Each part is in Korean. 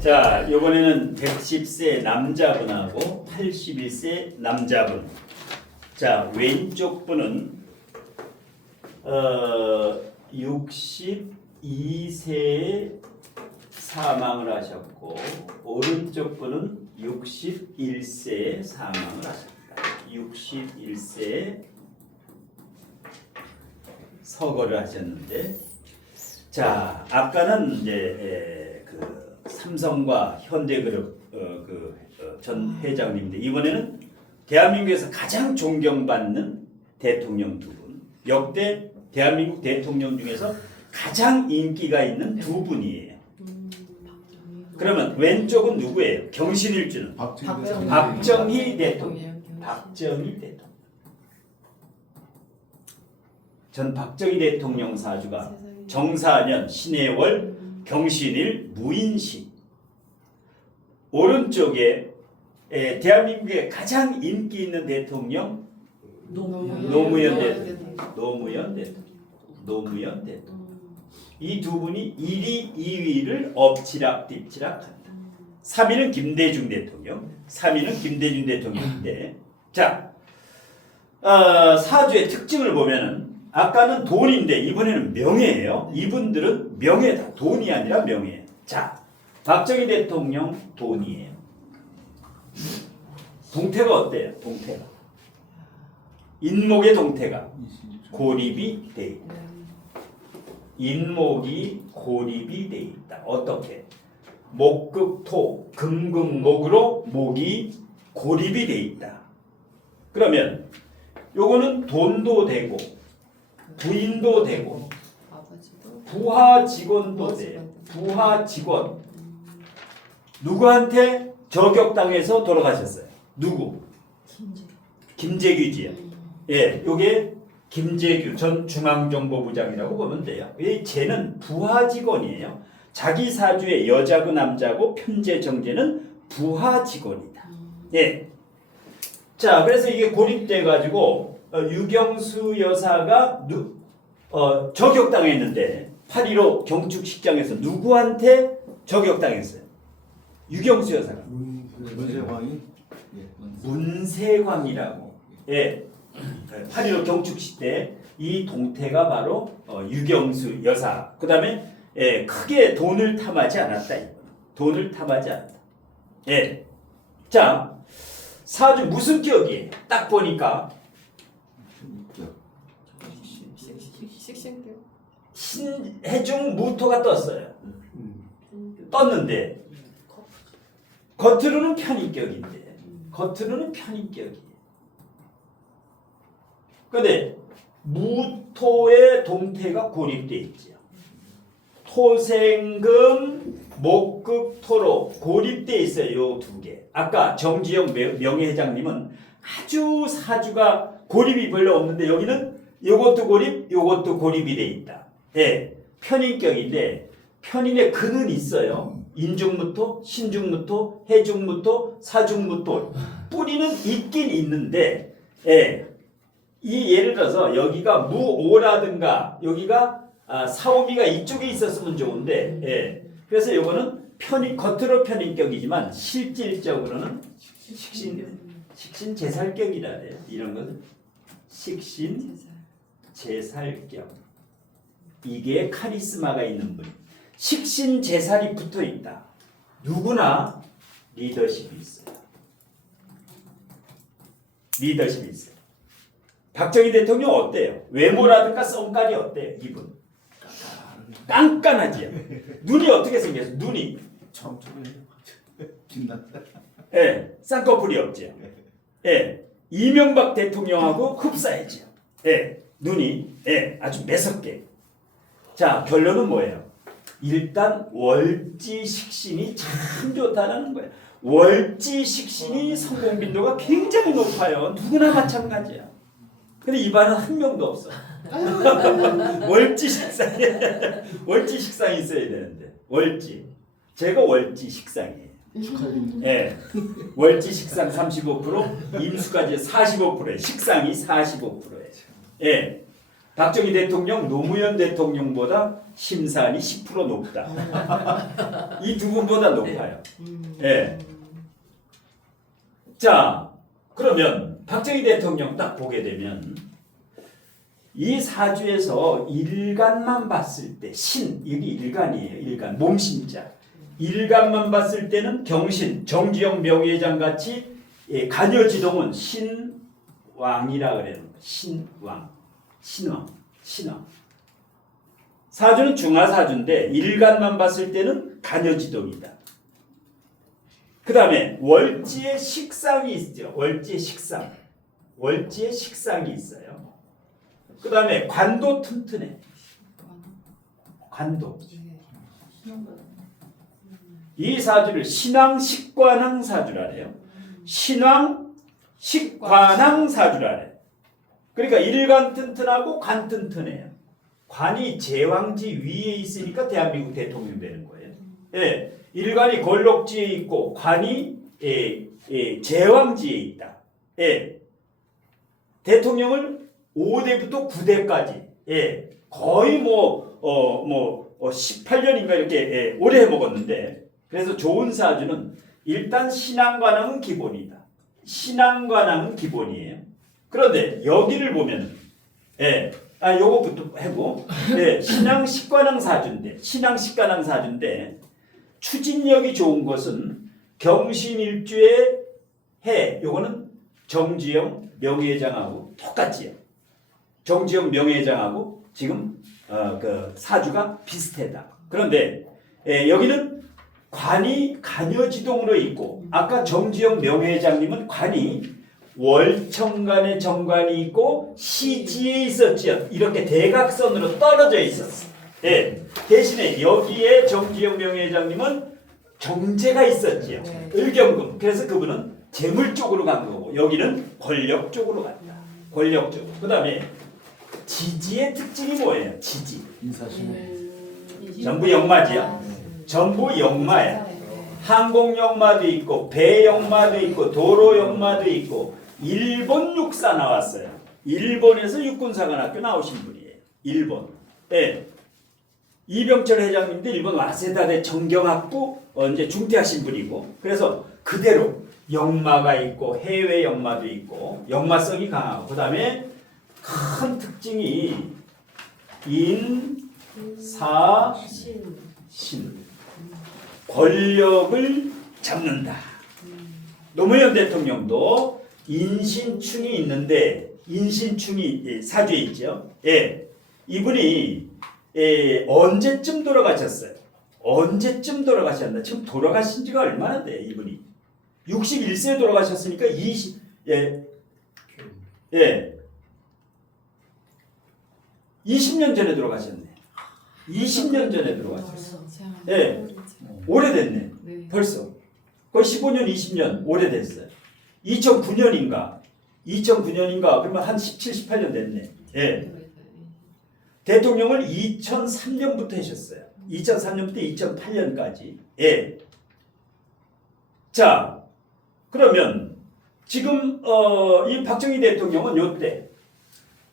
자, 이번에는 110세 남자분하고 81세 남자분. 자, 왼쪽 분은 62세에 사망을 하셨고 오른쪽 분은 61세에 사망을 하셨다. 61세에 서거를 하셨는데, 자, 아까는 이제 그 삼성과 현대그룹 전 회장님인데, 이번에는 대한민국에서 가장 존경받는 대통령 두 분, 역대 대한민국 대통령 중에서 가장 인기가 있는 두 분이에요. 그러면 왼쪽은 누구예요? 경신일주는 박정희 대통령. 박정희 대통령. 전 박정희 대통령 사주가 정사년, 신해월, 경신일, 무인시. 오른쪽에 대한민국의 가장 인기 있는 대통령 노무현 대통령. 이 두 분이 1위, 2위를 엎치락뒤치락한다. 3위는 김대중 대통령, 3위는 김대중 대통령인데, 자, 사주의 특징을 보면은 아까는 돈인데 이번에는 명예예요. 이분들은 명예다. 돈이 아니라 명예. 자, 박정희 대통령 돈이에요. 동태가 어때요? 동태가. 인목의 동태가 고립이 돼 있다. 인목이 고립이 돼 있다. 어떻게? 목극토, 금극목으로 목이 고립이 돼 있다. 그러면 요거는 돈도 되고 부인도 되고 부하 직원도 돼. 부하 직원. 누구한테 저격당해서 돌아가셨어요? 누구? 김재규지요. 예, 요게 김재규 전 중앙정보부장이라고 보면 돼요. 쟤는 부하 직원이에요. 자기 사주의 여자고 남자고 편재 정제는 부하 직원이다. 예. 자, 그래서 이게 고립돼 가지고 유경수 여사가 저격당했는데 8.15 경축식장에서 누구한테 저격당했어요? 유경수 여사가. 문세광이? 문세광이라고. 예. 8.15 경축식 때 이 동태가 바로 유경수 여사. 그 다음에 크게 돈을 탐하지 않았다. 돈을 탐하지 않았다. 예. 자, 사주 무슨 격이에요? 딱 보니까 신해중 무토가 떴어요. 떴는데 겉으로는 편인격인데 편인격이에요. 근데 무토의 동태가 고립돼 있죠. 토생금 목극토로 고립돼 있어요. 요 두 개. 아까 정지영 명예회장님은 아주 사주가 고립이 별로 없는데 여기는 요것도 고립, 요것도 고립이 돼 있다. 예, 편인격인데 편인의 근은 있어요. 인중무토, 신중무토, 해중무토, 사중무토. 뿌리는 있긴 있는데, 예, 이 예를 들어서 여기가 무오라든가 여기가 사오미가 이쪽에 있었으면 좋은데, 예, 그래서 요거는 겉으로 편인격이지만 실질적으로는 식신제살격이라 해요. 이런 것은 식신제살격. 이게 카리스마가 있는 분. 식신제살이 붙어 있다. 누구나 리더십이 있어요. 리더십이 있어요. 박정희 대통령 어때요? 외모라든가 성깔이 어때요? 이분 깐깐하지요. 눈이 어떻게 생겼어? 눈이 빛났다. 예, 쌍꺼풀이 없죠. 예, 이명박 대통령하고 흡사했죠. 예, 눈이 아주 매섭게. 자, 결론은 뭐예요? 일단 월지식신이 참 좋다는 거예요. 월지식신이 성공 빈도가 굉장히 높아요. 누구나 마찬가지야. 근데 입안은 한 명도 없어. 월지식상이 있어야 되는데. 월지. 제가 월지식상이에요. 예, 월지식상 35%, 임수까지 45%예요. 식상이 45%예요. 예. 박정희 대통령, 노무현 대통령보다 심사한이 10% 높다. 이 두 분보다 높아요. 예. 자, 그러면 박정희 대통령 딱 보게 되면 이 사주에서 일간만 봤을 때 여기 일간이에요. 일간 몸신자. 일간만 봤을 때는 경신 정주영 명예회장 같이 간여지동은 신왕이라 그래요. 신왕. 사주는 중화사주인데 일간만 봤을 때는 간여지동이다. 그 다음에 월지의 식상이 있죠. 월지의 식상이 있어요. 그 다음에 관도 튼튼해. 관도. 이 사주를 신왕식관왕 사주라 해요. 신왕식관왕 사주라 해요. 그러니까 일간 튼튼하고 관 튼튼해요. 관이 제왕지 위에 있으니까 대한민국 대통령 되는 거예요. 예, 일간이 걸럭지에 있고 관이 제왕지에 있다. 예, 대통령을 5대부터 9대까지 거의 18년인가 이렇게 오래 해먹었는데 그래서 좋은 사주는 일단 신앙관왕은 기본이다. 신앙관왕은 기본이에요. 그런데 여기를 보면 요거부터 해고 신앙식관왕 사주인데 추진력이 좋은 것은 경신일주의 해 요거는 정주영 명예회장하고 똑같지요. 정주영 명예회장하고 지금 그 사주가 비슷하다. 그런데 여기는 관이 간여지동으로 있고 아까 정주영 명예회장님은 관이 월청간에 정관이 있고 시지에 있었죠. 이렇게 대각선으로 떨어져 있었어. 대신에 여기에 정주영 명예회장님은 정제가 있었지요. 을경금. 그래서 그분은 재물 쪽으로 간 거고 여기는 권력 쪽으로 간다. 권력 쪽. 그 다음에 지지의 특징이 뭐예요? 지지. 전부 역마지요. 전부 역마야. 항공 역마도 있고 배 역마도 있고 도로 역마도 있고 일본 육사 나왔어요. 일본에서 육군사관학교 나오신 분이에요. 일본. 이병철 회장님도 일본 와세다대 정경학부 이제 중퇴하신 분이고 그래서 그대로 역마가 있고 해외 역마도 있고 역마성이 강하고 그 다음에 큰 특징이 인사신 권력을 잡는다. 노무현 대통령도 인신충이 있는데 인신충이 사주에 있죠. 이분이 언제쯤 돌아가셨어요? 언제쯤 돌아가셨나? 지금 돌아가신 지가 얼마나 돼 이분이? 61세에 돌아가셨으니까 20년 전에 돌아가셨네. 20년 전에 돌아가셨어. 오래됐네. 벌써. 거의 15년, 20년 오래됐어요. 2009년인가 그러면 한 17, 18년 됐네. 대통령을 2003년부터 하셨어요. 2003년부터 2008년까지. 자, 그러면 지금 이 박정희 대통령은 요때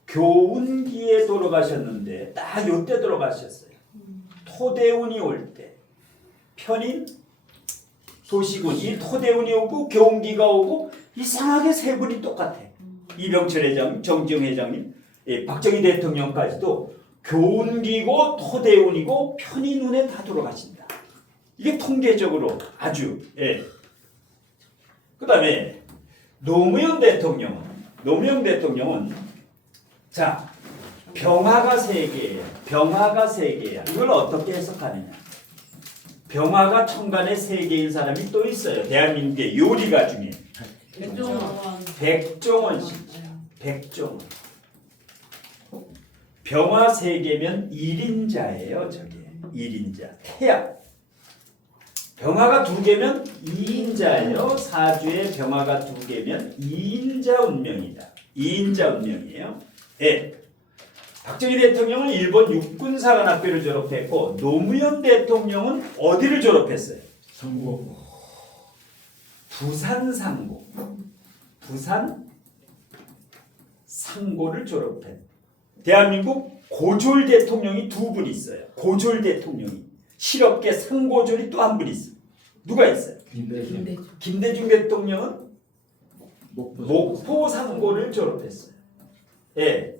교운기에 돌아가셨는데 딱 요때 돌아가셨어요. 토대운이 올 때 편인 도시군 이 토대운이 오고 교운기가 오고 이상하게 세 분이 똑같아. 이병철 회장, 정주영 회장님, 박정희 대통령까지도 교운기고 토대운이고 편인운에 다 돌아가신다. 이게 통계적으로 아주 그 다음에 노무현 대통령은 자 병화가 세 개야. 이걸 어떻게 해석하느냐? 병화가 천간에 세 개인 사람이 또 있어요. 대한민국의 요리가 중에 백종원 씨. 병화 세 개면 1인자예요. 저게 1인자. 태양. 병화가 두 개면 2인자예요. 사주에 병화가 두 개면 2인자 운명이다. 2인자 운명이에요. 박정희 대통령은 일본 육군사관학교를 졸업했고 노무현 대통령은 어디를 졸업했어요? 상고. 부산 상고를 졸업했. 대한민국 고졸 대통령이 두 분 있어요. 고졸 대통령이. 실업계 상고졸이 또 한 분 있어요. 누가 있어요? 김대중 대통령은 목포 상고를 졸업했어요. 예.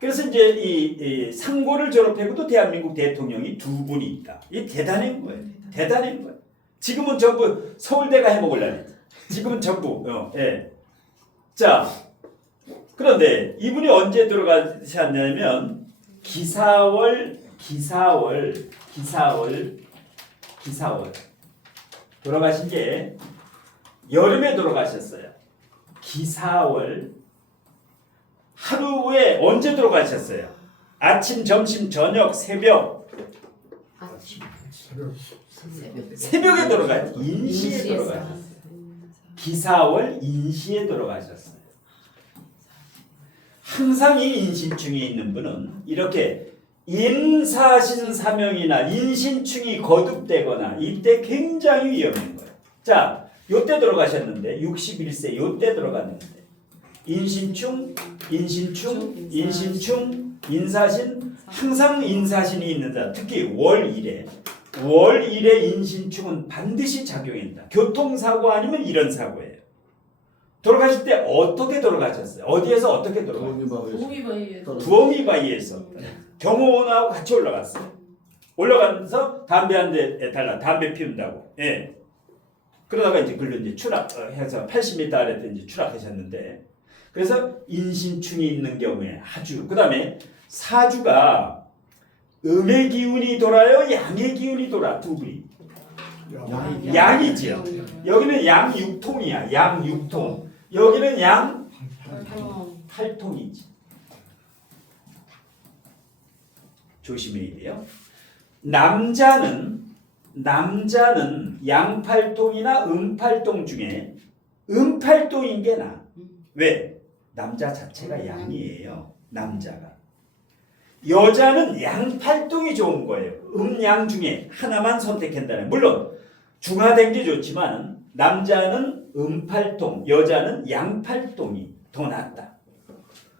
그래서 이제 이 상고를 졸업하고도 대한민국 대통령이 두 분이 있다. 이게 대단한 거예요. 대단한 거예요. 지금은 전부 서울대가 해먹으려니. 지금은 전부. 예. 자, 그런데 이분이 언제 들어가셨냐면 기사월 돌아가신 게 여름에 돌아가셨어요. 기사월 하루에 언제 돌아가셨어요? 아침, 점심, 저녁, 새벽. 새벽에 돌아가셨어요. 인시에 돌아가셨어요. 기사월 인시에 돌아가셨어요. 항상 이 인신충이 있는 분은 이렇게 인사신사명이나 인신충이 거듭되거나 이때 굉장히 위험한 거예요. 자, 요때 돌아가셨는데 61세 요때 돌아갔는데 인신충, 인사신 항상 인사신이 있는 자 특히 월일에 인신충은 반드시 작용한다. 교통사고 아니면 이런 사고예요. 돌아가실 때 어떻게 돌아가셨어요? 어디에서 어떻게 돌아가셨어요? 두어미바위에서 경호원하고 같이 올라갔어요. 올라가면서 담배 한 대 달라. 담배 피운다고. 예. 그러다가 이제 글로 이제 추락해서 80m 아래 이제 추락하셨는데 그래서 인신충이 있는 경우에 아주 그다음에 사주가 음의 기운이 돌아요, 양의 기운이 돌아 두 분이. 양이지요. 여기는 양육통이야. 양육통. 여기는 양팔통이지. 조심해야 돼요. 남자는 양팔통이나 음팔통 중에 음팔통인 게 나아. 왜? 남자 자체가 양이에요. 남자가. 여자는 양팔통이 좋은 거예요. 음양 중에 하나만 선택한다는. 물론 중화된 게 좋지만 남자는 음팔통, 여자는 양팔통이 더 낫다.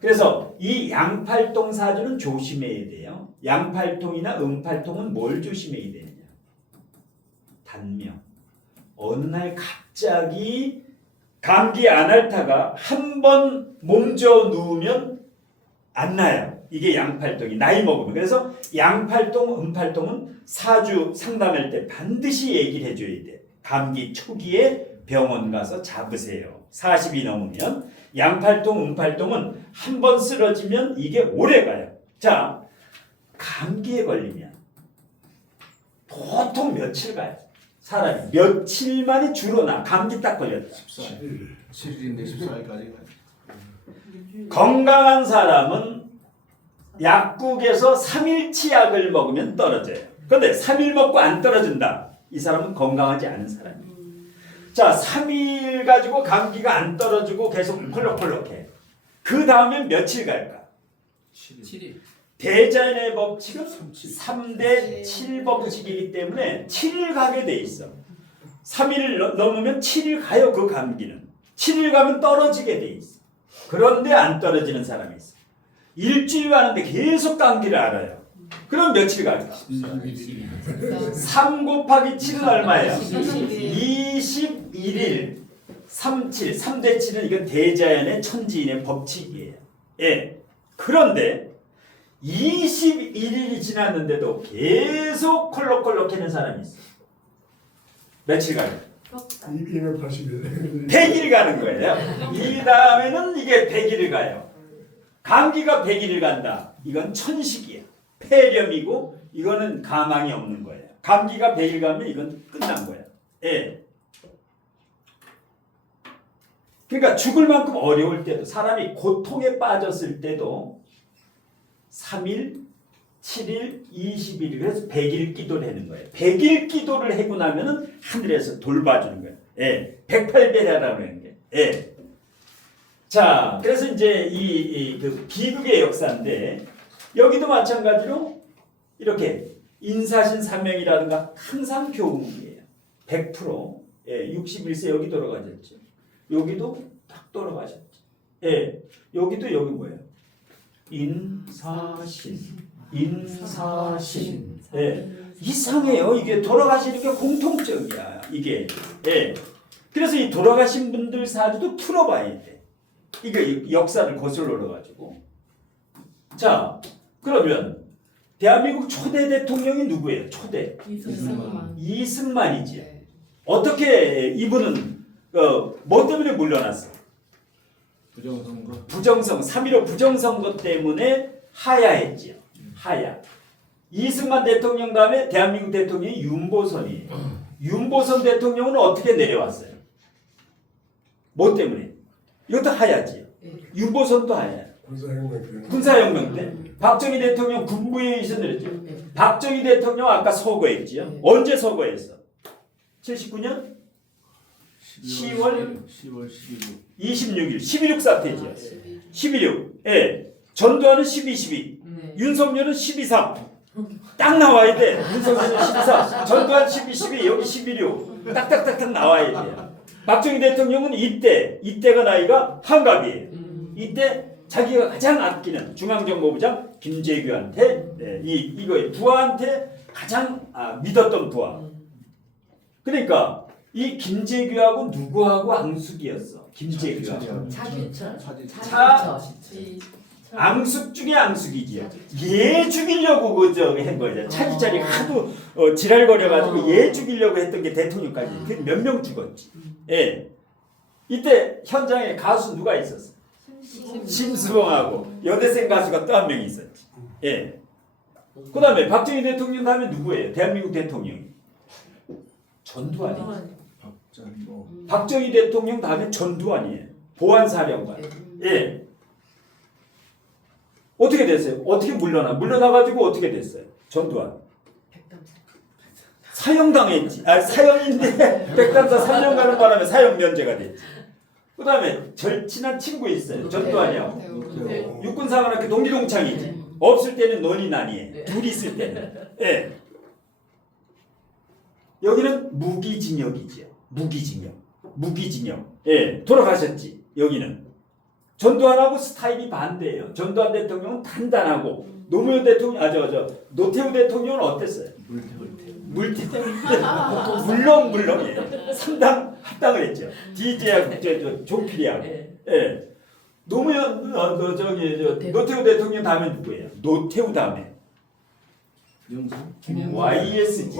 그래서 이 양팔통 사주는 조심해야 돼요. 양팔통이나 음팔통은 뭘 조심해야 되느냐. 단명. 어느 날 갑자기 감기 안 앓다가 한 번 몸져 누우면 안 나요. 이게 양팔통이 나이 먹으면. 그래서 양팔통, 음팔통은 사주 상담할 때 반드시 얘기를 해줘야 돼. 감기 초기에 병원 가서 잡으세요. 40이 넘으면. 양팔통, 음팔통은 한 번 쓰러지면 이게 오래 가요. 자, 감기에 걸리면 보통 며칠 가요. 사람이 며칠 만에 주로 나. 감기 딱 걸렸다. 7일인데 14일까지 가요. 건강한 사람은 약국에서 3일치 약을 먹으면 떨어져요. 그런데 3일 먹고 안 떨어진다. 이 사람은 건강하지 않은 사람이에요. 자, 3일 가지고 감기가 안 떨어지고 계속 콜록콜록해. 그 다음에 며칠 갈까? 7일. 대자연의 법칙은 3대 7 법칙이기 때문에 7일 가게 돼 있어. 3일 넘으면 7일 가요. 그 감기는. 7일 가면 떨어지게 돼 있어. 그런데 안 떨어지는 사람이 있어. 일주일 가는데 계속 감기를 앓아요. 그럼 며칠 갈까? 3 곱하기 7은 얼마예요? 21일. 37, 3대 7은 이건 대자연의 천지인의 법칙이에요. 예. 그런데 21일이 지났는데도 계속 콜록콜록하는 사람이 있어. 며칠 가요? 280일. 100일 가는 거예요. 이 다음에는 이게 100일을 가요. 감기가 100일을 간다. 이건 천식이야. 폐렴이고 이거는 가망이 없는 거예요. 감기가 100일 가면 이건 끝난 거예요. 예. 그러니까 죽을 만큼 어려울 때도 사람이 고통에 빠졌을 때도 3일, 7일, 20일 그래서 100일 기도를 하는 거예요. 100일 기도를 하고 나면은 하늘에서 돌봐주는 거예요. 예. 108배라고 하는 게. 예. 자, 그래서 이제 그 비극의 역사인데 여기도 마찬가지로 이렇게 인사신 삼명이라든가 항상 교훈이에요. 100%. 예, 61세 여기 돌아가셨죠. 여기도 딱 돌아가셨죠. 예, 여기도 여기 뭐예요? 인사신. 예. 이상해요. 이게 돌아가시는 게 공통점이야. 이게. 예. 그래서 이 돌아가신 분들 사주도 풀어봐야 돼. 이게 역사를 거슬러 가지고. 자, 그러면 대한민국 초대 대통령이 누구예요? 초대. 이승만이지요. 네. 어떻게 이분은 뭐 때문에 물러났어? 부정선거. 부정선거, 3.15 부정선거 때문에 하야했지요. 하야. 이승만 대통령 다음에 대한민국 대통령이 윤보선이에요. 윤보선 대통령은 어떻게 내려왔어요? 뭐 때문에? 이것도 하야지요. 윤보선도 하야. 군사혁명 때. 박정희 대통령 군부에 있었는데 박정희 대통령 아까 서거했지요. 언제 서거했어? 79년 10월 26일 12.6 사태지요. 12.6. 예. 전두환은 12.12. 윤석열은 12.3. 딱 나와야 돼. 윤석열은 12.4. 전두환 12.12. 여기 11.6. 딱딱딱딱 나와야 돼요. 박정희 대통령은 이때가 나이가 한갑이에요. 이때 자기가 가장 아끼는 중앙정보부장 김재규한테 이거에 부하한테 가장 믿었던 부하. 그러니까 이 김재규하고 누구하고 앙숙이었어. 김재규하고. 앙숙 중에 앙숙이지요. 얘 죽이려고 한 거죠. 차기짜리 하도 지랄거려가지고 얘 죽이려고 했던 게 대통령까지 몇 명 죽었지. 예. 이때 현장에 가수 누가 있었어? 심수봉하고 여대생 가수가 또 한 명 있었지. 예. 그 다음에 박정희 대통령 다음에 누구예요? 대한민국 대통령이. 전두환이에요. 박정희 대통령 다음에 전두환이에요. 보안사령관. 예. 어떻게 됐어요? 어떻게 물러나가지고 어떻게 됐어요? 전두환. 사형당했지. 사형인데 백담사 3년 가는 바람에 사형 면제가 됐지. 그 다음에 절친한 친구 있어요. 전두환이요. 육군사관학교 동기동창이지. 없을 때는 너니 나니. 둘이 있을 때는. 예. 여기는 무기징역이지요. 무기징역. 예. 돌아가셨지. 여기는. 전두환하고 스타일이 반대예요. 전두환 대통령은 단단하고 노무현 대통령, 노태우 대통령은 어땠어요? 물론 예. 상당 합당을 했죠. DJ하고 조필이하고. 예. 노무현 노태우 대통령 다음에 누구예요? 노태우 다음에 YS지.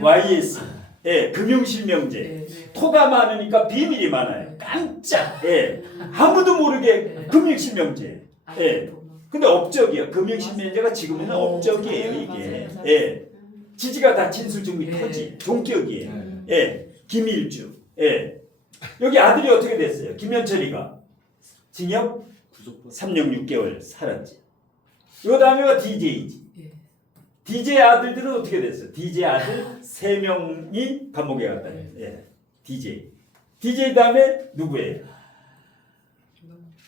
YS. 예, 금융실명제. 토가 많으니까 비밀이 많아요. 깜짝. 예. 아무도 모르게 금융실명제. 예. 근데 업적이에요. 금융실명제가 지금은 업적이에요, 이게. 예. 지지가 다 진술증이 터지. 종격이에요. 예. 김일주. 예. 여기 아들이 어떻게 됐어요? 김현철이가 징역 3년 6개월 살았지. 요 다음에가 DJ지. DJ 아들들은 어떻게 됐어요? DJ 아들 3명이 감옥에 갔다. 예. DJ 다음에 누구예요?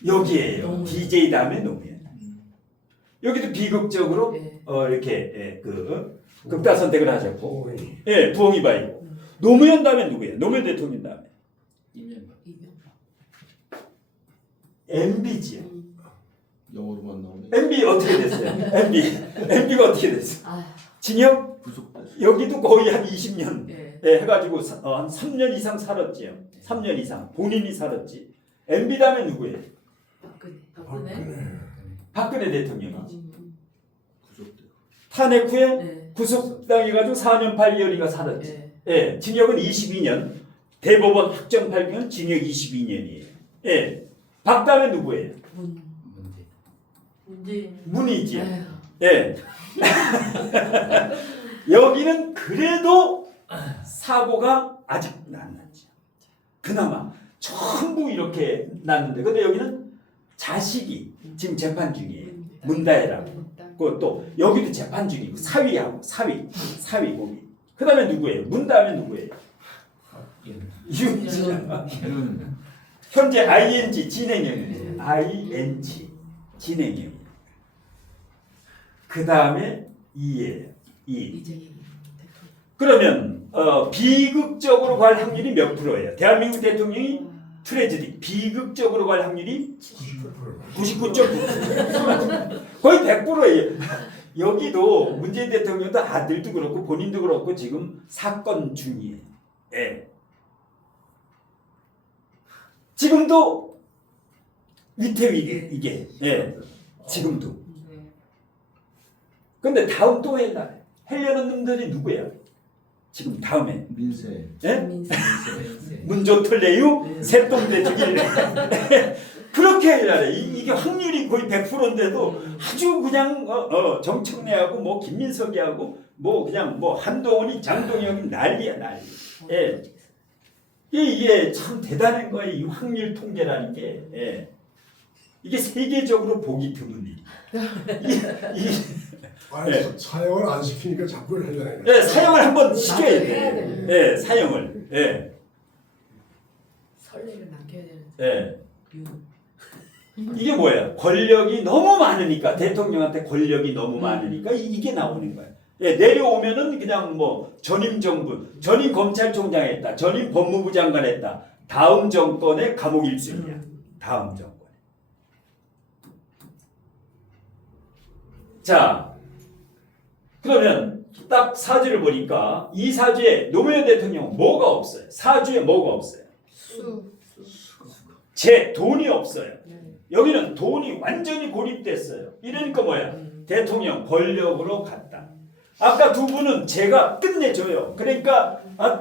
여기에요. DJ 다음에 노무현. 여기도 비극적으로 이렇게 극단 선택을 하셨고, 예, 부엉이바이고. 노무현 다음에 누구예요? 노무현 대통령 다음에 MB지요. 영어로만 나오네. MB 어떻게 됐어요? MB가 어떻게 됐어요? 징역? 여기도 거의 한 20년 해가지고 한 3년 이상 살았지요. 3년 이상 본인이 살았지. MB 다음에 누구예요? 박근혜 대통령이지. 탄핵 후에 구속당해가지고 4년 8개월인가 살았지. 예, 징역은 22년. 대법원 확정 판결은 징역 22년이에요. 예, 박 다음에 누구예요? 문이지요. 예. 여기는 그래도 사고가 아직 안 났지. 그나마 전부 이렇게 났는데, 근데 여기는 자식이 지금 재판 중이에요. 문다혜라고. 또 여기도 재판 중이고 사위하고 사위 고기. 그 다음에 누구예요? 문 다음에 누구예요? 윤진아. 현재 ING 진행형이에요. ING 진행형. 그 다음에 E예요. E. 그러면 비극적으로 갈 확률이 몇 프로예요? 대한민국 대통령이 트레지디 비극적으로 갈 확률이 99.9% 거의 100%예요. 여기도 문재인 대통령도 아들도 그렇고 본인도 그렇고 지금 사건 중이에요. 예. 지금도 위태위게 이게 예. 지금도. 근데 다음 또 하려는 놈들이 누구야? 지금 다음에 민세. 예? 민세. 문조털레유 새똥대 죽일 그렇게 하려래. 이게 확률이 거의 100%인데도 아주 그냥 정청래하고 뭐 김민석이하고 뭐 그냥 뭐 한동훈이 장동영이 난리야 난리. 예. 이게 참 대단한 거예요. 이 확률 통계라는 게. 예. 이게 세계적으로 보기 드문 일. 아니, 네. 사용을 안 시키니까 자꾸 하려네. 예, 사용을 한번 시켜야 해야 돼. 되네. 예, 사용을. 예. 설레를 남겨야 되는. 예. 유. 이게 뭐예요? 권력이 너무 많으니까 대통령한테 권력이 너무 많으니까 이게 나오는 거예요. 예, 내려오면은 그냥 뭐 전임 정부, 전임 검찰총장 했다, 전임 법무부 장관 했다. 다음 정권의 감옥 1순위야. 다음 정권. 자, 그러면 딱 사주를 보니까 이 사주에 노무현 대통령 뭐가 없어요? 사주에 뭐가 없어요? 수. 돈이 없어요. 네. 여기는 돈이 완전히 고립됐어요. 이러니까 뭐야? 대통령 권력으로 갔다. 아까 두 분은 제가 끝내줘요. 그러니까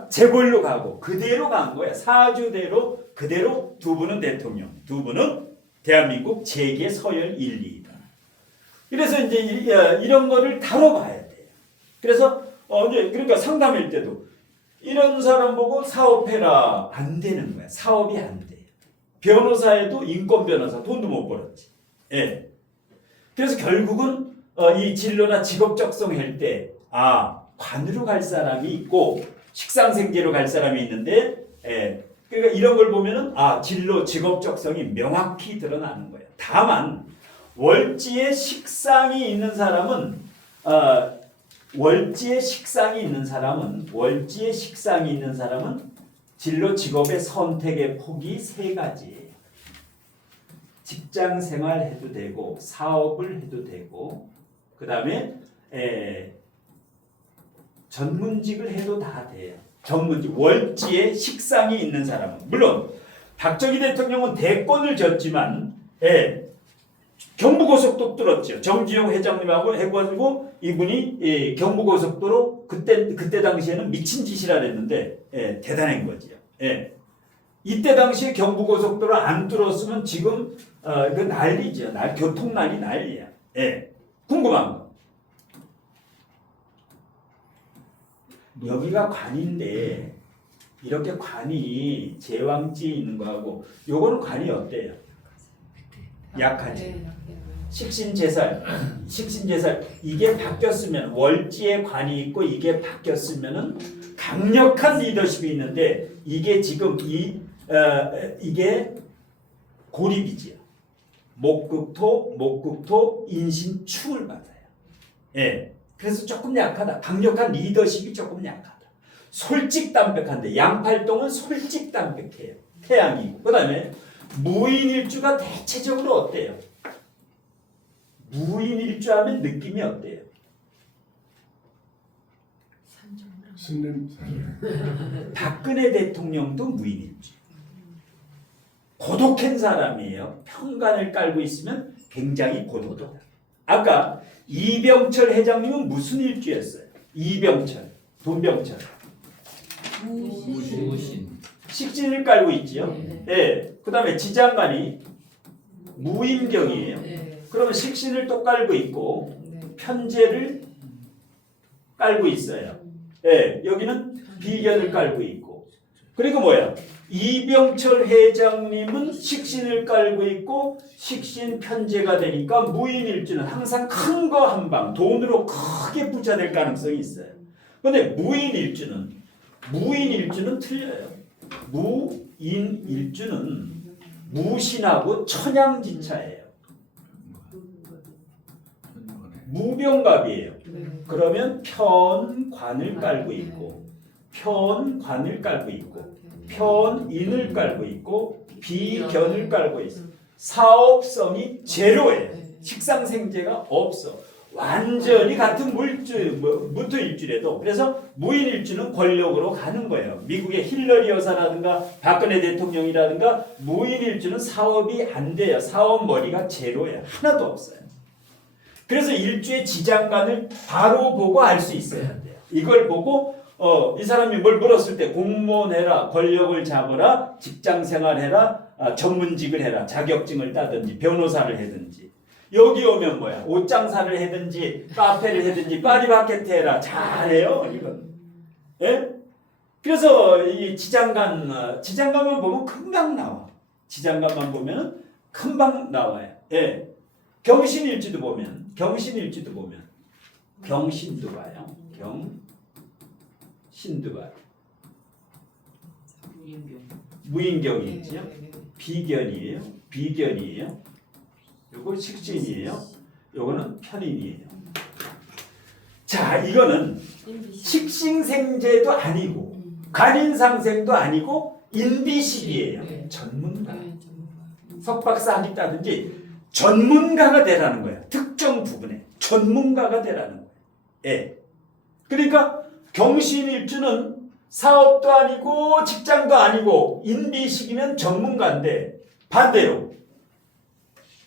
재벌로 가고 그대로 간 거야. 사주대로 그대로 두 분은 대통령, 두 분은 대한민국 재계 서열 1, 2다. 그래서 이제 이런 거를 다뤄봐야 돼요. 그래서 이제 그러니까 상담할 때도 이런 사람 보고 사업해라 안 되는 거야. 사업이 안 돼요. 변호사에도 인권 변호사 돈도 못 벌었지. 예. 그래서 결국은 이 진로나 직업 적성할 때 관으로 갈 사람이 있고 식상생계로 갈 사람이 있는데 그러니까 이런 걸 보면은 진로 직업 적성이 명확히 드러나는 거예요. 다만 월지에 식상이 있는 사람은 진로 직업의 선택의 폭이 세 가지예요. 직장 생활 해도 되고 사업을 해도 되고 그 다음에 전문직을 해도 다 돼요. 전문직 월지에 식상이 있는 사람은 물론 박정희 대통령은 대권을 졌지만 경부고속도로 뚫었죠. 정주영 회장님하고 해가지고 이분이 경부고속도로 그때 당시에는 미친 짓이라 그랬는데 대단한 거지요. 이때 당시에 경부고속도로 안 뚫었으면 지금 그 난리죠. 교통난이 난리야. 궁금한 거. 여기가 관인데 이렇게 관이 제왕지에 있는 거하고 요거는 관이 어때요? 약하지. 식신제살 이게 바뀌었으면 월지에 관이 있고 이게 바뀌었으면은 강력한 리더십이 있는데 이게 지금 이게 고립이지요. 목극토 인신충을 받아요. 그래서 조금 약하다. 강력한 리더십이 조금 약하다. 솔직담백한데 양팔동은 솔직담백해요. 태양이고 그다음에 무인일주가 대체적으로 어때요? 무인일주하면 느낌이 어때요? 신림 박근혜 대통령도 무인일주. 고독한 사람이에요. 평간을 깔고 있으면 굉장히 고독하다. 아까 이병철 회장님은 무슨 일주였어요? 이병철, 돈병철. 무신. 식신을 깔고 있지요. 그 다음에 지장간이 무임경이에요. 그러면 식신을 또 깔고 있고 편제를 깔고 있어요. 여기는 비견을 깔고 있고. 그리고 뭐야? 이병철 회장님은 식신을 깔고 있고 식신 편제가 되니까 무인일주는 항상 큰 거 한 방 돈으로 크게 부자 될 가능성이 있어요. 그런데 무인일주는 틀려요. 무인일주는 무신하고 천양지차예요. 무병갑이에요. 그러면 편관을 깔고 있고 편관을 깔고 있고 편인을 깔고 있고 비견을 깔고 있어요. 사업성이 제로예요. 식상생재가 없어. 완전히 같은 물질, 무토일주래도. 그래서 무인일주는 권력으로 가는 거예요. 미국의 힐러리 여사라든가 박근혜 대통령이라든가 무인일주는 사업이 안 돼요. 사업 머리가 제로예요. 하나도 없어요. 그래서 일주의 지장간을 바로 보고 알 수 있어야 돼요. 이걸 보고 이 사람이 뭘 물었을 때 공무원 해라, 권력을 잡아라, 직장생활 해라, 전문직을 해라, 자격증을 따든지 변호사를 하든지. 여기 오면 뭐야? 옷장사를 하든지 카페를 하든지 파리바게트 해라. 잘해요. 이건. 예? 그래서 이 지장간만 보면 금방 나와. 지장간만 보면 금방 나와요. 예. 경신일지도 보면 경신도 봐요. 경신도 봐요. 무인경이죠. 비견이에요. 요거 식신이에요. 요거는 편인이에요. 자, 이거는 식신생재도 아니고 간인상생도 아니고 인비식이에요. 전문가. 석박사 하겠다든지 전문가가 되라는 거야. 특정 부분에 전문가가 되라는 거야. 예. 그러니까 경신일주는 사업도 아니고 직장도 아니고 인비식이면 전문가인데 반대로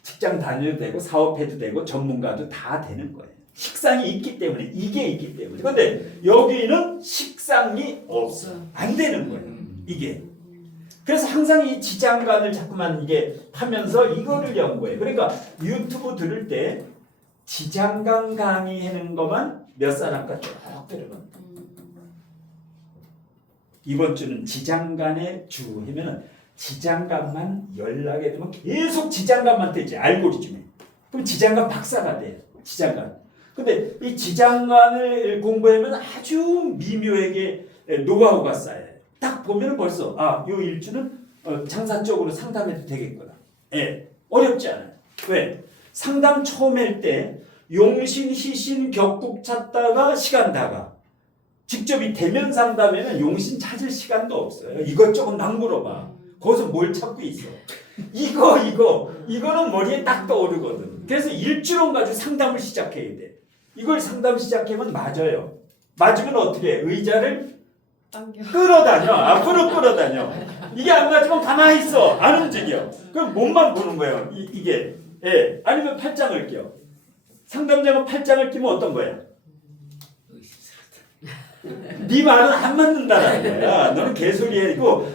직장 다녀도 되고 사업해도 되고 전문가도 다 되는 거예요. 식상이 있기 때문에 이게 있기 때문에. 그런데 여기는 식상이 없어. 안 되는 거예요. 이게. 그래서 항상 이 지장간을 자꾸만 이게 하면서 이거를 연구해. 그러니까 유튜브 들을 때 지장간 강의하는 것만 몇 사람까 쭉 들으면 이번 주는 지장간의 주 하면은 지장간만 연락해 두면 계속 지장간만 뜨지 알고리즘에. 그럼 지장간 박사가 돼요. 지장간. 근데 이 지장간을 공부하면 아주 미묘하게 노하우가 쌓여요. 딱 보면 벌써 요 일주는 장사 쪽으로 상담해도 되겠구나. 예, 어렵지 않아요. 왜? 상담 처음 할 때 용신, 희신, 격국 찾다가 시간 다가. 직접 이 대면 상담에는 용신 찾을 시간도 없어요. 이것저것 막 물어봐. 거기서 뭘 찾고 있어. 이거는 머리에 딱 떠오르거든. 그래서 일주론 가지고 상담을 시작해야 돼. 이걸 상담 시작하면 맞아요. 맞으면 어떻게 해? 의자를 끌어다녀. 앞으로 끌어다녀. 이게 안 맞으면 가만히 있어. 안 움직여. 그럼 몸만 보는 거예요. 이게. 예. 아니면 팔짱을 껴. 상담자가 팔짱을 끼면 어떤 거야? 네 말은 안 맞는다라는 거야. 너는 개소리고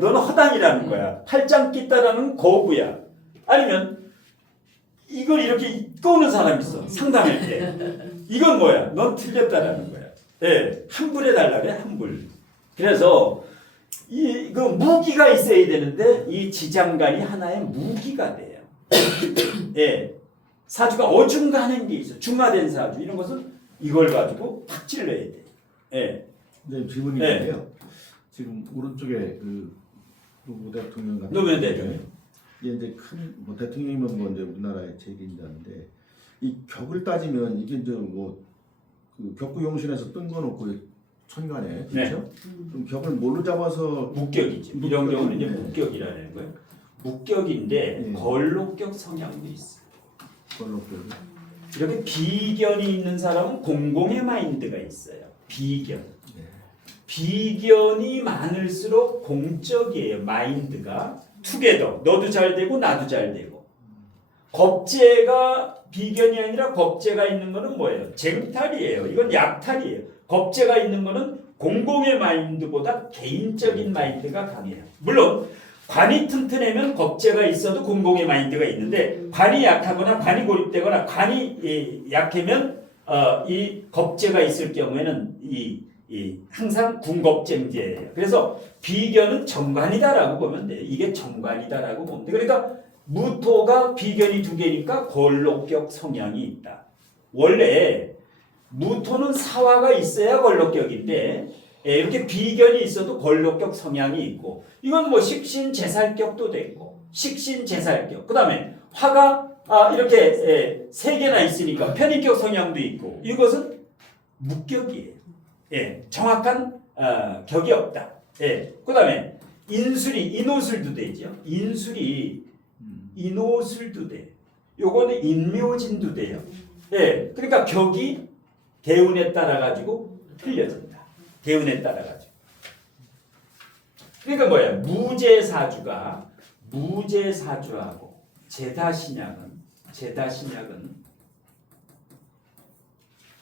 너는 허당이라는 거야. 팔짱 낀다라는 거부야. 아니면 이걸 이렇게 꺼오는 사람이 있어. 상담할 때. 이건 뭐야? 넌 틀렸다라는 거야. 예. 환불해 달라 그래. 환불. 그래서 그 무기가 있어야 되는데 이 지장간이 하나의 무기가 돼요. 예. 사주가 어중간한 게 있어. 중화된 사주 이런 것은 이걸 가지고 팍 찔러야 돼. 예. 네, 질문이 있는데요. 지금 오른쪽에 노무현 대통령 같은 노무현 대통령. 이게 이제 큰 대통령이면 뭐 이제 우리나라의 제일인자인데 이 격을 따지면 이게 이제 그 격구용신에서 뜬 거 놓고 천간에 그렇죠? 그럼 격을 뭘로 잡아서 목격이지. 이런 경우는 이제 목격이라는 거예요. 목격인데 걸록격 성향도 있어. 걸록격. 이렇게 비견이 있는 사람은 공공의 마인드가 있어요. 비견. 비견이 많을수록 공적이에요. 마인드가. 투게더. 너도 잘 되고 나도 잘 되고. 겁재가 비견이 아니라 겁재가 있는 거는 뭐예요? 쟁탈이에요. 이건 약탈이에요. 겁재가 있는 거는 공공의 마인드보다 개인적인 마인드가 강해요. 물론 관이 튼튼하면 겁재가 있어도 공공의 마인드가 있는데 관이 약하거나 관이 고립되거나 관이 약하면 이 겁재가 있을 경우에는 항상 군겁쟁제예요. 그래서 비견은 정관이다라고 보면 돼요. 이게 정관이다라고 보면 돼요. 그러니까 무토가 비견이 두 개니까 걸록격 성향이 있다. 원래 무토는 사화가 있어야 걸록격인데 이렇게 비견이 있어도 걸록격 성향이 있고 이건 뭐 식신제살격도 되고 식신제살격 그 다음에 화가 이렇게 세 개나 있으니까 편인격 성향도 있고 이것은 무격이에요. 예, 정확한 격이 없다. 예, 그 다음에 인술이 인호술도 되죠. 인술이 인호술도 돼. 요거는 인묘진도 돼요. 예, 그러니까 격이 대운에 따라 가지고 틀려진다. 대운에 따라 가지고. 그러니까 뭐야? 무제사주하고 제다신약은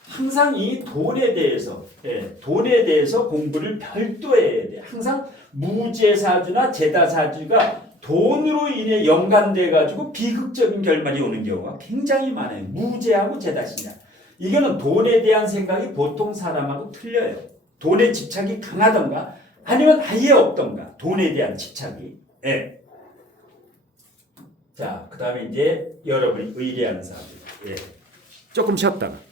항상 이 돈에 대해서 공부를 별도 해야 돼. 항상 무제사주나 제다사주가 돈으로 인해 연관돼 가지고 비극적인 결말이 오는 경우가 굉장히 많아요. 무제하고 제다신약. 이거는 돈에 대한 생각이 보통 사람하고 틀려요. 돈에 집착이 강하던가 아니면 아예 없던가. 돈에 대한 집착이. 예. 자, 그다음에 이제 여러분이 의뢰하는 사람들. 예. 조금 쉬었다가.